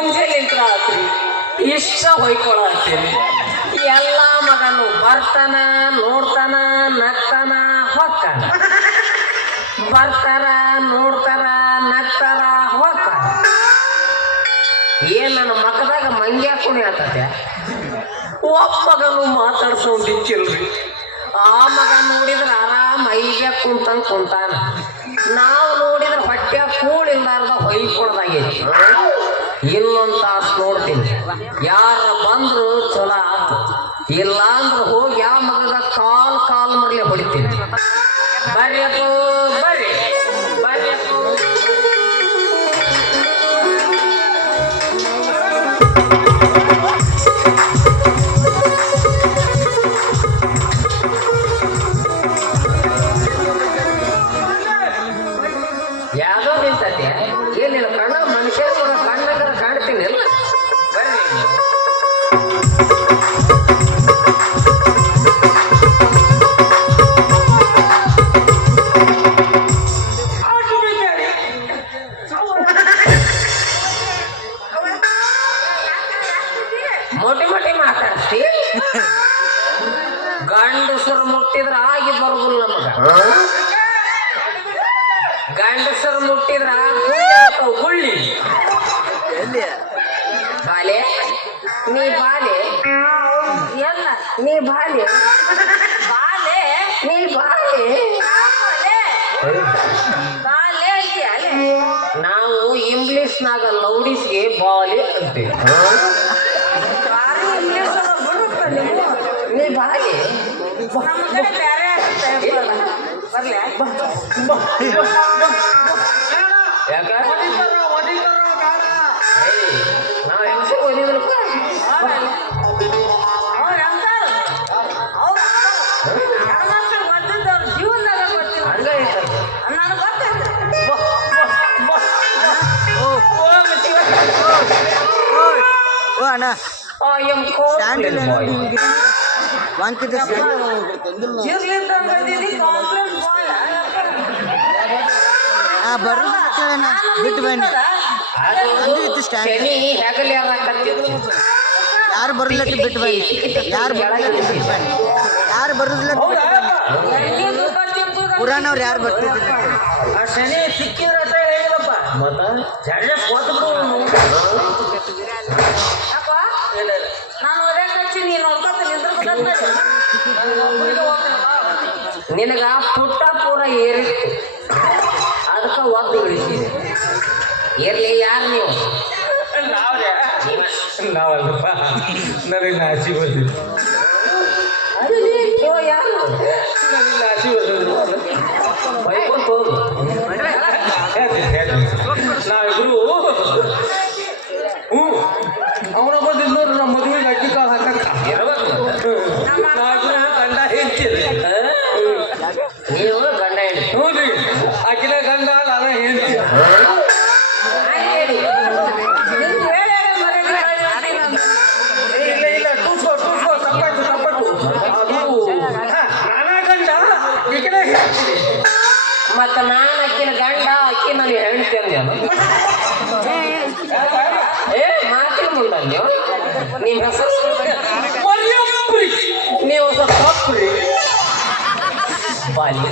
ಮುಂಜಾನೆ ರಾತ್ರಿ ಇಷ್ಟ ಹೊಯ್ಕೊಳತ್ತೀನಿ. ಎಲ್ಲ ಮಗನು ಬರ್ತಾನ, ನೋಡ್ತಾನ, ನಗ್ತಾನ ಹೊಕ್ಕ ಬರ್ತಾರ, ನೋಡ್ತಾರ, ನಗ್ತಾರ, ಹೊಕ್ಕಾನ. ಏನ್ ನನ್ನ ಮಕದಾಗ ಮಂಗ್ಯಾ ಕುಣಿ ಆತತೆ? ಒಬ್ಬ ಮಗನು ಮಾತಾಡ್ಸೋದಿಕ್ಕಿಲ್ರಿ ಆ ಮಗ ನೋಡಿದ್ರೆ ಆರಾಮ ಐಬ್ಯಾಗ ಕುಂತಂಗ್ ಕುಂತಾನ. ನಾವು ನೋಡಿದ್ರೆ ಹೊಟ್ಟೆ ಕೂಳಿಲ್ಲಾರ್ದ ಹೊಯ್ಕೊಳ್ದಾಗೈತಿ. ಇನ್ನೊಂದು ತಾಸು ನೋಡ್ತೀನಿ. ಯಾರ ಬಂದ್ರು ಚಲೋ ಆತು. ಇಲ್ಲ ಅಂದ್ರೆ ಹೋಗಿ ಯಾವ ಮಗದ ಕಾಲ್ ಕಾಲ್ ಮರ್ಲೆ ಹೊಡಿತೀನಿ. ಬರ್ರಿಯಪ್ಪ ಬರ್ರಿ. ಮೊಟಿ ಮೋಟಿ ಮಾತಾಡ್ತಿ ಗಂಡಸರು ಮುಟ್ಟಿದ್ರ ಆಗಿ ಬರುದಿಲ್ಲ ನಮಗ. ಗಂಡಸರು ಮುಟ್ಟಿದ್ರ ಗುಳ್ಳಿ ಬಾಲೆ? ನೀ ಬಾಲೆ? ಎಲ್ಲ ನೀ ಬಾಲೆ? ಬಾಲೆ? ನೀ ಬಾಲೆ? ನಾವು ಇಂಗ್ಲಿಷ್ನಾಗ ಲೌಡಿಸ್ಗೆ ಬಾಲೆ ಅಂತೀವಿ ನೀ ಬಾಲೆ ಯಾಕ? ನಾವು ಹೆಂಗಸ ಓದಿದ್ರಪ್ಪ ಓ ಅಣ್ಣ. ಸ್ಟ್ಯಾಂಡ್ ಕೇಳಣ್ಣ ಬಿಟ್ಟು ಬನ್ನಿ. ಅಂದ್ರೆ ಇತ್ತು ಸ್ಟ್ಯಾಂಡ್. ಯಾರು ಬರೋದಿಲ್ಲ ಬಿಟ್ಟು ಬನ್ನಿ. ಯಾರು ಬರೋದಿಲ್ಲ ಬಿಟ್ಟು ಬನ್ನಿ. ಯಾರು ಬರೋದಿಲ್ಲ ಬಿಟ್ಟು ಬನ್ನಿ. ಪುರಾಣವ್ರು ಯಾರು ಬರ್ತಿದ್ರು? ಶನಿ ಸಿಕ್ಕಿದ್ರೆ ಹೇಳಿಲ್ಲಪ್ಪ. ಮತ್ತ ಬಿಡು ಅವ್ನು. ಇಲ್ಲ, ಇಲ್ಲ. ನಾನು ಓದಕ್ಕೆ ಹಚ್ಚಿ ನೀನು ನೋಡ್ಕೊತ ನಿಂದ್ರಬೇಕಂತ ನಾನು ಒಬ್ರಿಗೆ ಹೋಗ್ತೀನಲ್ಲ. ನಿನಗ ಪುಟ್ಟ ಪೂರ ಏರಿತ್ತು ಅದಕ್ಕೆ ಒದ್ದು ಇಳಿಸಿದೆ ಇರ್ಲಿ ಯಾರು ನೀವು? ನಾವಲ್ಲಪ್ಪ ನನಗೆ ನಾಚಿ ಬಂದಿದ್ದು ನಾಚಿ ಬಂದಿದ್ದು ಬೈಕೊಂತ ಹೋಗು ಮತ್ತ ನಾನು ಅಕ್ಕಿನ ಗಂಡ ಅಕ್ಕಿ ನಾನು ಹೆಂಡತಿ ಅಂದ್ಯಾನು ಏ ಮಾತಿನ ಮುಂದ ನೀವು? ನಿಮ್ಮ ಹೆಸರು ನೀವು ತಪ್ಪುರಿ ಬಾಲಿ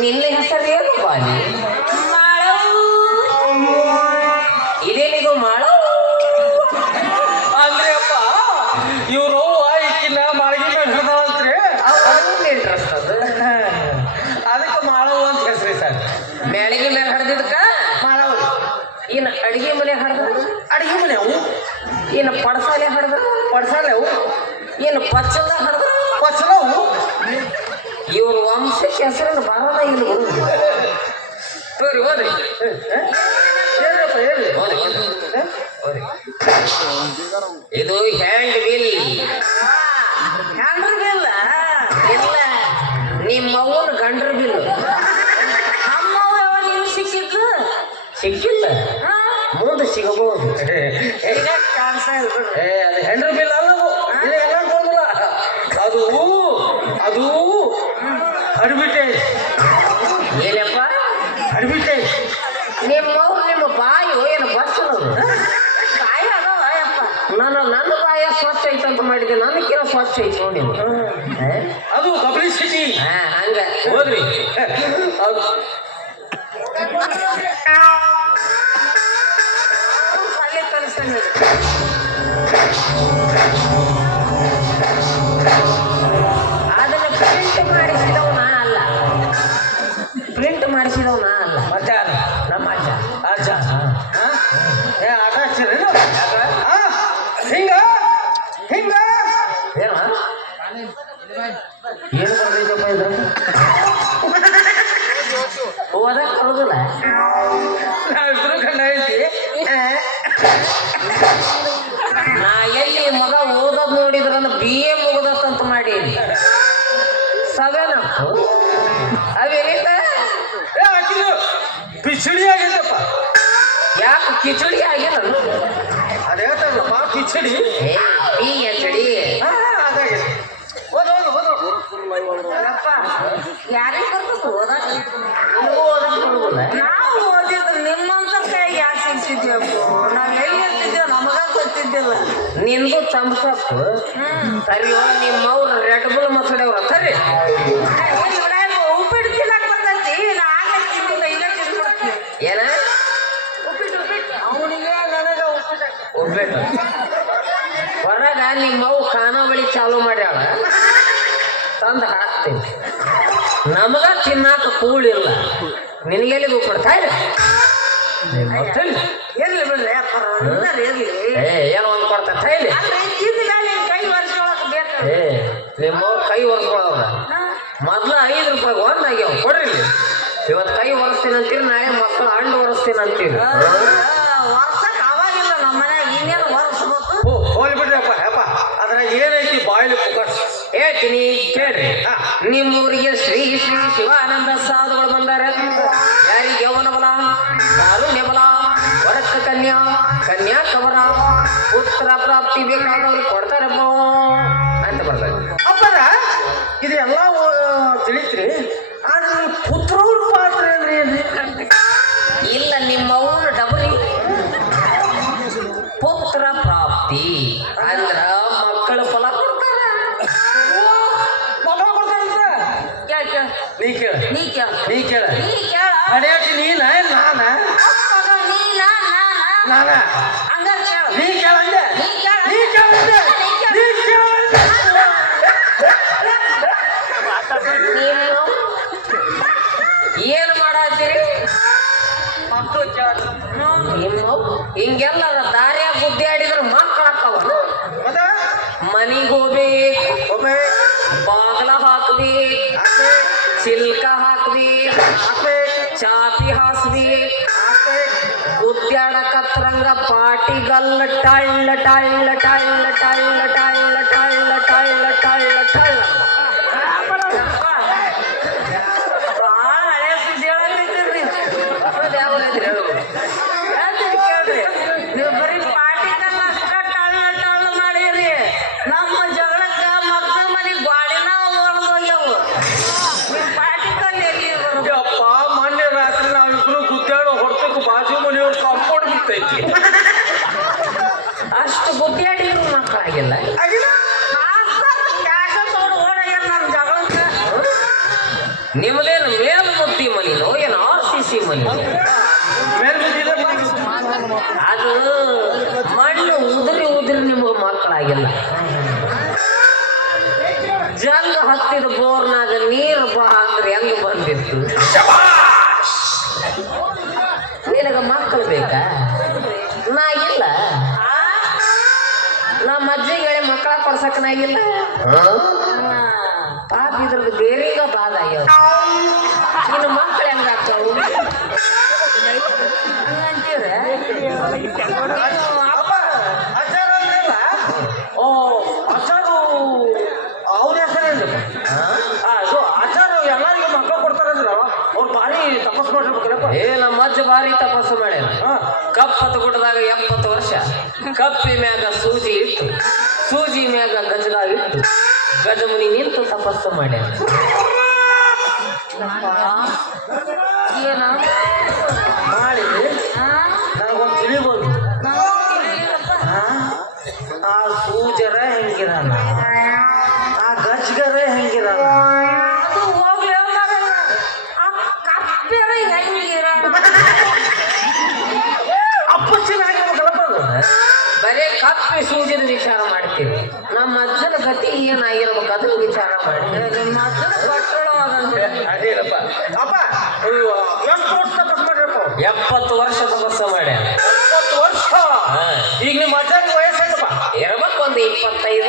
ನಿನ್ನ ಹೆಸರು ಏನು ಬಾಲಿ ಇದೇನಿದು ಮಾಡೋ ಅಂದ್ರೆ ಅಪ್ಪ ಇವ್ರು ಈಕಿನ ಮಾಳಿಗೆ ಮೇಲೆ ಹಿಡ್ದವಂತ್ರಿ ಇಂಟ್ರೆಸ್ಟ್ ಅದು ಅದಕ್ಕೆ ಮಾಡವು ಅಂತ ಹೆಸರಿ ಸರ್ ಮ್ಯಾಳಿಗೆ ಮೇಲೆ ಹಡ್ದಿದ್ಕ ಮಾಡವು ಇನ್ನು ಅಡಿಗೆ ಮನೆ ಹಡ್ದ ಅಡಿಗೆ ಮನೆ ಅವು ಇನ್ನು ಪಡಸಾಲೆ ಹಡ್ದ? ಪಡ್ಸಾಲೆ ಏನು ಪಚ್ಚಲ ಹಡ್ದ? ಪಚ್ಚಲವು ಇವ್ರ ವಂಶಕ್ಕೆ ಹೆಸರನ್ನು ಬರೋದ ಇಲ್ಲ ಬಿಡು ಸರಿ ಓದ್ರಿ ಹೇಳ್ರಪ್ಪ ಹೇಳ್ರಿ ಓದಿ, ಓದಿ. ಓದಿ. ಇದು ಹ್ಯಾಂಡ್ ಬಿಲ್ ಹ್ಯಾಂಡ್ರಿಗಿಲ್ಲ ಇಲ್ಲ. ನಿಮ್ಮ ಅವ್ವನ ಗಂಡ್ರ ಬಿಲ್ ನಮ್ಮವ ಯಾವ ನೀವು ಸಿಕ್ಕಿದ್ದು? ಸಿಕ್ಕಿಲ್ಲ. ಬಿಡು. ಏ ಅದು ಹೆಂಡ್ರ ಬಿಲ್ ಅಲ್ಲವು ಇದು ಎಲ್ಲ ಬಂದಿಲ್ಲ ಅದು ಅದು ಅಡ್ಮಿಟೇಜ್ ಏನಪ್ಪ? ಅಡ್ಮಿಟೇಜ್ ನಿಮ್ಮ ನಿಮ್ಮ ಬಾಯಿ ಏನು ಬಸ್ ಅನ್ನೋದು ಬಾಯಿ ಅದಾವ ನಾನು ನನ್ನ ಬಾಯ ಸ್ವಚ್ಛ ಐತೆ ಅಂತ ಮಾಡಿದೆ? ನನಗಿರೋ ಸ್ವಚ್ಛ ಐತೆ ನೋಡಿ. ಅದು ಪಬ್ಲಿಸಿಟಿ ಹಂಗ. ಹೋದ್ರಿ. ಅದು. ಅದನ್ನ ಪ್ರಿಂಟ್ ಮಾಡಿಸಿದವನ ನಾ ಅಲ್ಲ. ಪ್ರಿಂಟ್ ಮಾಡಿಸಿದವನ ನಾ ಅಲ್ಲ. ಮತ್ತೆ ಅಲ್ಲ ನಮ್ಮ ಅಜ್ಜ. ಅಜ್ಜ. ಹಾ? ಏ ಆಟ ಹಚ್ಚಿರೇನು ಹಾ? ಹಿಂಗ? ಹಿಂಗ? ಏನ ಏನು ಬರ್ಬೇಕಪ್ಪ ಇದ್ರ ಓದಕ್ಕೆ ಬರೋದಿಲ್ಲ. ನಾವಿಬ್ರು ಗಂಡ ಐತಿ ನಾ ಎಲ್ಲಿ ಮಗ ಓದೋದ್ ನೋಡಿದ್ರನ್ನ ಬಿ ಎ ಮುಗದತ್ತಂತ ಮಾಡಿ ಸವೆನ ಅವೇನಿತ್ತ ಪಿಚಡಿ ಆಗಿದ್ದಪ್ಪ ಯಾಕೆ ಕಿಚಡಿ ಆಗಿಲ್ಲ ಅದೇ ಹೇಳ್ತಾರಲ್ಲಪ್ಪ ಕಿಚಡಿ. ಬಿ ಎಚಡಿ ಯಾರಿಗೆ ಬರ್ತದೆ ಓದಕ್ಕೆ ನಾವು ಓದಿದ್ರೆ ನಿಮ್ಮಂತ ಕೈ ಯಾಕೆ ಸಿಗ್ತಿದ್ಯಪ್ಪ ನಿಂದು ಚಂಪಸಪ್ ಅಯ್ಯೋ ನಿಮ್ಮ ಅವ್ರ ರೆಡ್ ಬುಲ್ ಏನ? ಹೊರಗ ನಿಮ್ಮವು ಖಾನಾವಳಿ ಚಾಲು ಮಾಡ್ಯಾಳ. ತಂದು ಹಾಕ್ತೀನಿ. ನಮಗ ತಿನ್ನಾಕ ಕೂಳಿಲ್ಲ. ನಿನಗೆಲ್ಲಿ ಕೊಡ್ತಾ ಇಲ್ಲ ಇರ್ಲಿ ಬಿಡ್ರಿ? ಇರ್ಲಿ. ಏ ಏನೋ ಒಂದು ತೈಲಿ ಕೈ ಒರೆಸ್ಕೊಳಕ್ ಬೇಕು? ಏ ಕೈ ಒರೆಸ್ಕೊಳವ್ರ ಮೊದ್ಲ ಐದು ರೂಪಾಯಿ ಒಂದು ಆಗ್ಯಾವ ಕೊಡ್ರಿ. ಇವತ್ತು ಕೈ ಒರೆಸ್ತೀನಿ ಅಂತೀರಿ ನಾಳೆ ಮಕ್ಕಳು ಹಣ್ಣು ಒರೆಸ್ತೀನಿ ಅಂತೀರಿ. ಅವಾಗಿಲ್ಲ ನಮ್ಮ ಮನ್ಯಾಗ ಇನ್ನೇನು ಒರೆಸ್ಬೇಕು? ಓ ಹೋಗ್ಲಿ ಬಿಡ್ರಿ ಅಪ್ಪ ಅಪ್ಪ ಅದ್ರಾಗ ಏನೈತಿ ಬಾಯಿಲಿ ಪುಕಟ್ ಹೇಳ್ತೀನಿ ಕೇಳ್ರಿ. ಹಾ. ನಿಮ್ಮೂರಿಗೆ ಶ್ರೀ ಶ್ರೀ ಶಿವಾನಂದ ಸಾಧುಗಳು ಬಂದಾರೆ. ಯಾರಿಗೆ ಯೌವನ ಕನ್ಯಾ ಕನ್ಯಾ ಕವರ ಪುತ್ರ ಪ್ರಾಪ್ತಿ ಬೇಕಾದವ್ರು ಕೊಡ್ತಾರಪ್ಪ. ಅಂತ ಬರ್ತಾರೆ. ಅಪ್ಪರ ಇದೆಲ್ಲ ತಿಳಿತ್ರಿ. ಆದ್ರೆ ಪುತ್ರ ಪಾತ್ರ ಅಂದ್ರೆ ಇಲ್ಲ ನಿಮ್ಮವ್ರ ಡಬರಿ. ಪುತ್ರ ಪ್ರಾಪ್ತಿ ಅಂದ್ರ ಮಕ್ಕಳ ಫಲ ಕೊಡ್ತಾರ. ಮಕ್ಕಳು ಕೇಳ ನೀ ಕೇಳ. ನೀ ಕೇಳ. ನೀ ಕೇಳ. ನೀ ಕೇಳ. ನೀನ ನಾನ? ನೀ ನೀ ನೀ ಏನು ಮಾಡತ್ತೀರಿ ಮಕ್ಕಳು ಏನು ಹಿಂಗೆಲ್ಲ लटाई लटाई लटाई लटाई लटाई लटाई ಆಗಿಲ್ಲ. ಮೇಲ್ಮುತ್ತಿ ಮೇಲ್ ಮುತ್ತಿ ಮನಿನೋ ಏನು ಆರ್ ಸಿ ಸಿ ಮನಿ ಅದು ಮಣ್ಣು ಉದುರಿ ಉದುರಿ ನಿಮಗೆ ಮಕ್ಕಳಾಗಿಲ್ಲ. ಜಂಗ ಹತ್ತಿದ ಬೋರ್ನಾಗ ನೀರು ಬಾ ಅಂದ್ರೆ ಹೆಂಗ್ ಬಂದಿತ್ತು? ನಮ್ಮ ಅಜ್ಜಿಗೆ ಹೇಳಿ ಮಕ್ಕಳ ಕೊಡ್ಸಕ್ಕನಾಗಿಲ್ಲ ನಾ ಪಾಪ ಇದ್ರದ್ದು ಬೇರೆಗ ಬಾದ ಆಗ್ಯಾವ. ಇನ್ನು ಮಕ್ಕಳು ಹೆಂಗಾಗ್ತಾವು ಓ ಅವ್ರ ಹೆಸರೇನು? ಸೊ ಎಲ್ಲರಿಗೂ ಮಕ್ಕಳು ಕೊಡ್ತಾರಂದ್ರ. ಅವ್ರು ಭಾರಿ ತಪಸ್ ಮಾಡಿರ್ಬೇಕಲ್ಲಪ್ಪ ಏ ನಮ್ಮ ಅಜ್ಜ ಭಾರಿ ತಪಸ್ಸು ಮಾಡ್ಯಾರ ಹಾ. ಕಪ್ಪತ್ತು ಗುಡ್ಡದಾಗ ವರ್ಷ ಕಪ್ಪಿ ಮ್ಯಾಗ ಸೂಜಿ ಇಟ್ಟು ಸೂಜಿ ಮ್ಯಾಗ ಗಜಗ ಇಟ್ಟು ಗಜಮುನಿ ನಿಂತು ತಪಸ್ಸು ಮಾಡ್ಯಾನ. ಕಪ್ಪಿ ಸೂಜಿನ ವಿಚಾರ ಮಾಡ್ತೀವಿ. ನಮ್ಮ ಅಜ್ಜನ ಗತಿ ಏನಾಗಿರ್ಬೇಕು ಅದನ್ನ ವಿಚಾರ ಮಾಡಿ ನಿಮ್ಮ ಅಜ್ಜನ ಅದೇನಪ್ಪ ಅಪ್ಪ ಅಯ್ಯೋ, ಎಷ್ಟು ವರ್ಷ ತಪಸ್ ಮಾಡ್ರಪ್ಪ. ಎಪ್ಪತ್ತು ವರ್ಷ ತಪಸ್ಸ ಮಾಡ್ಯಾರ ಎಪ್ಪತ್ತು ವರ್ಷ? ಈಗ ನಿಮ್ಮ ಅಜ್ಜನ ವಯಸ್ಸಾಯ್ತಪ್ಪ ಇರ್ಬೇಕು ಒಂದು ಇಪ್ಪತ್ತೈದು.